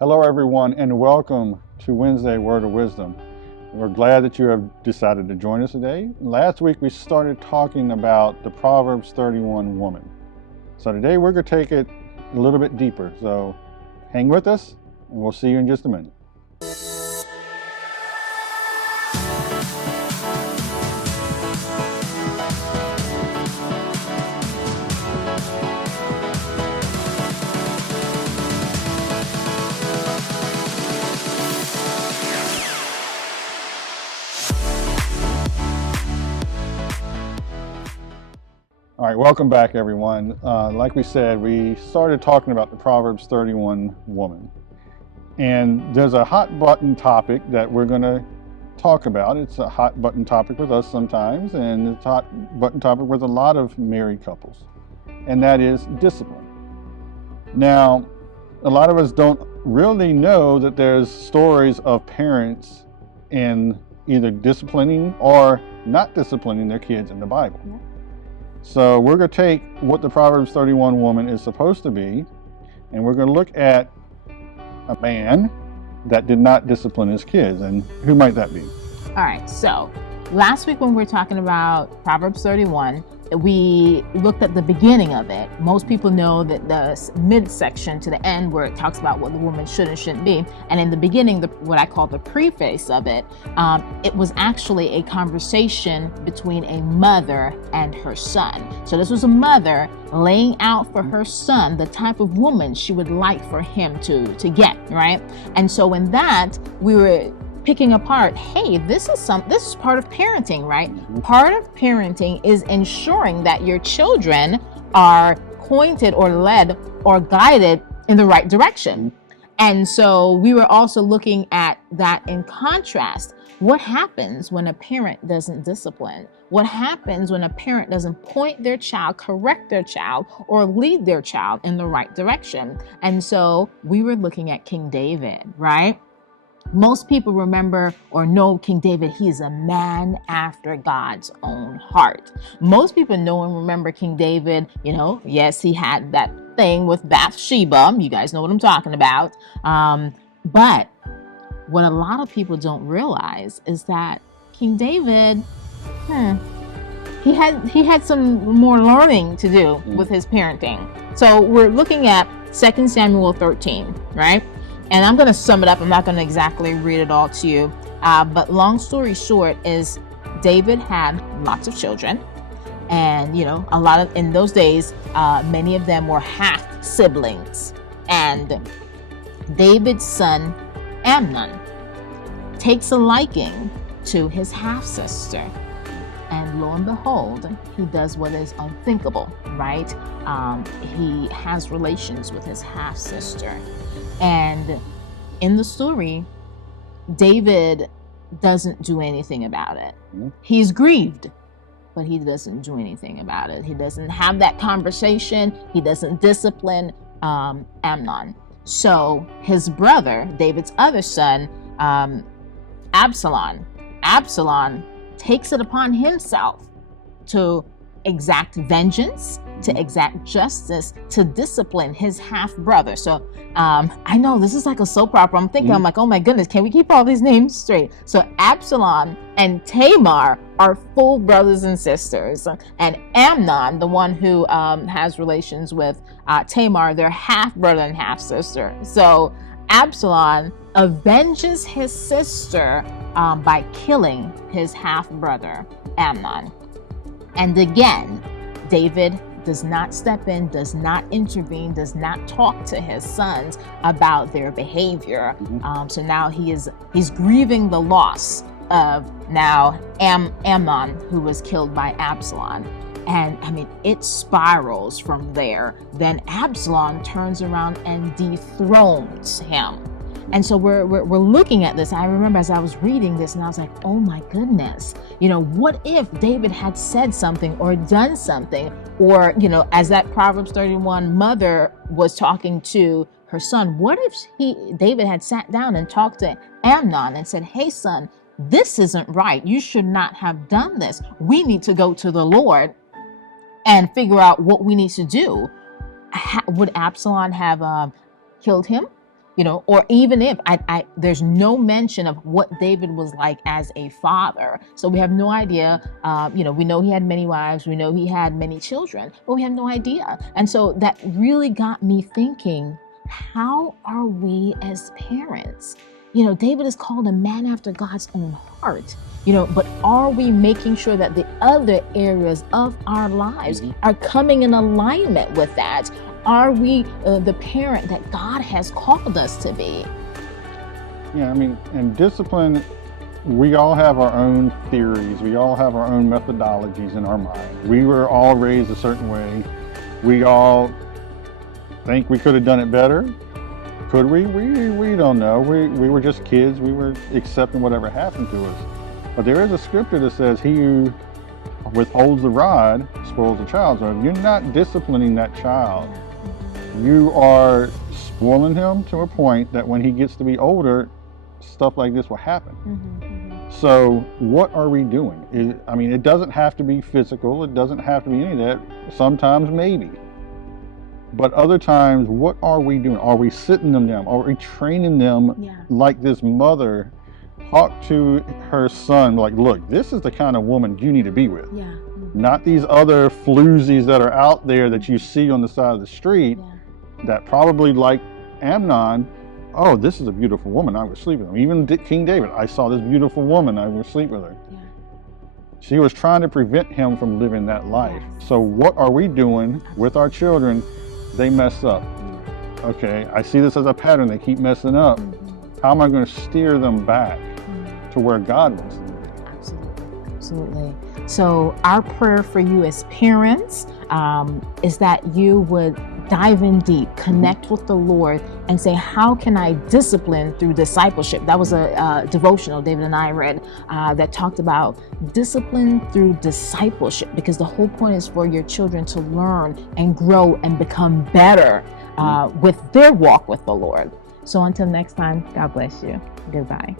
Hello, everyone, and welcome to Wednesday Word of Wisdom. We're glad that you have decided to join us today. Last week, we started talking about the Proverbs 31 woman. So today, we're going to take it a little bit deeper. So hang with us, and we'll see you in just a minute. All right, welcome back, everyone. Like we said, we started talking about the Proverbs 31 woman. And there's a hot button topic that we're going to talk about. It's a hot button topic with us sometimes, and it's a hot button topic with a lot of married couples, and that is discipline. Now, a lot of us don't really know that there's stories of parents in either disciplining or not disciplining their kids in the Bible. Yeah. So we're going to take what the Proverbs 31 woman is supposed to be, and we're going to look at a man that did not discipline his kids. And who might that be? All right, so last week when we were talking about Proverbs 31, we looked at the beginning of it. Most people know that the midsection to the end where it talks about what the woman should and shouldn't be. And in the beginning, what I call the preface of it, it was actually a conversation between a mother and her son. So this was a mother laying out for her son the type of woman she would like for him to get, right? And so in that, we were picking apart, hey, this is part of parenting, right? Mm-hmm. Part of parenting is ensuring that your children are pointed or led or guided in the right direction. And so we were also looking at that in contrast. What happens when a parent doesn't discipline? What happens when a parent doesn't point their child, correct their child, or lead their child in the right direction? And so we were looking at King David, right? Most people remember or know King David. He is a man after God's own heart. Most people know and remember King David. Yes, he had that thing with Bathsheba. You guys know what I'm talking about. But what a lot of people don't realize is that King David, he had some more learning to do with his parenting. So we're looking at 2 Samuel 13, right? And I'm going to sum it up. I'm not going to exactly read it all to you. But long story short is David had lots of children. And, in those days, many of them were half siblings. And David's son, Amnon, takes a liking to his half sister. And lo and behold, he does what is unthinkable, right? He has relations with his half sister. And in the story, David doesn't do anything about it. He's grieved, but he doesn't do anything about it. He doesn't have that conversation. He doesn't discipline Amnon. So his brother, David's other son, Absalom takes it upon himself to exact vengeance, to exact justice, to discipline his half brother. So I know this is like a soap opera. I'm like, oh my goodness, can we keep all these names straight? So Absalom and Tamar are full brothers and sisters, and Amnon, the one who has relations with Tamar, they're half brother and half sister. So Absalom avenges his sister by killing his half brother Amnon. And again, David does not step in, does not intervene, does not talk to his sons about their behavior. So now he's grieving the loss of now Amnon, who was killed by Absalom. And it spirals from there. Then Absalom turns around and dethrones him. And so we're looking at this. I remember as I was reading this and I was like, oh my goodness, what if David had said something or done something, or, as that Proverbs 31 mother was talking to her son, what if David had sat down and talked to Amnon and said, hey son, this isn't right. You should not have done this. We need to go to the Lord and figure out what we need to do. Would Absalom have killed him? or even if there's no mention of what David was like as a father. So we have no idea. We know he had many wives. We know he had many children, but we have no idea. And so that really got me thinking, how are we as parents? David is called a man after God's own heart, but are we making sure that the other areas of our lives are coming in alignment with that? Are we the parent that God has called us to be? Yeah, and discipline, we all have our own theories. We all have our own methodologies in our mind. We were all raised a certain way. We all think we could have done it better. Could we? We don't know. We were just kids. We were accepting whatever happened to us. But there is a scripture that says, he who withholds the rod spoils the child. So if you're not disciplining that child, you are spoiling him to a point that when he gets to be older, stuff like this will happen. So what are we doing? It doesn't have to be physical. It doesn't have to be any of that. Sometimes maybe. But other times, what are we doing? Are we sitting them down? Are we training them like this mother talked to her son? Like, look, this is the kind of woman you need to be with. Not these other floozies that are out there that you see on the side of the street that probably, like Amnon, oh, this is a beautiful woman, I would sleep with her. Even King David, I saw this beautiful woman, I would sleep with her. She was trying to prevent him from living that life. So what are we doing with our children? They mess up. Okay, I see this as a pattern. They keep messing up. How am I going to steer them back to where God wants them to be? Absolutely. So our prayer for you as parents is that you would dive in deep, connect with the Lord, and say, how can I discipline through discipleship? That was a devotional David and I read that talked about discipline through discipleship, because the whole point is for your children to learn and grow and become better with their walk with the Lord. So until next time, God bless you. Goodbye.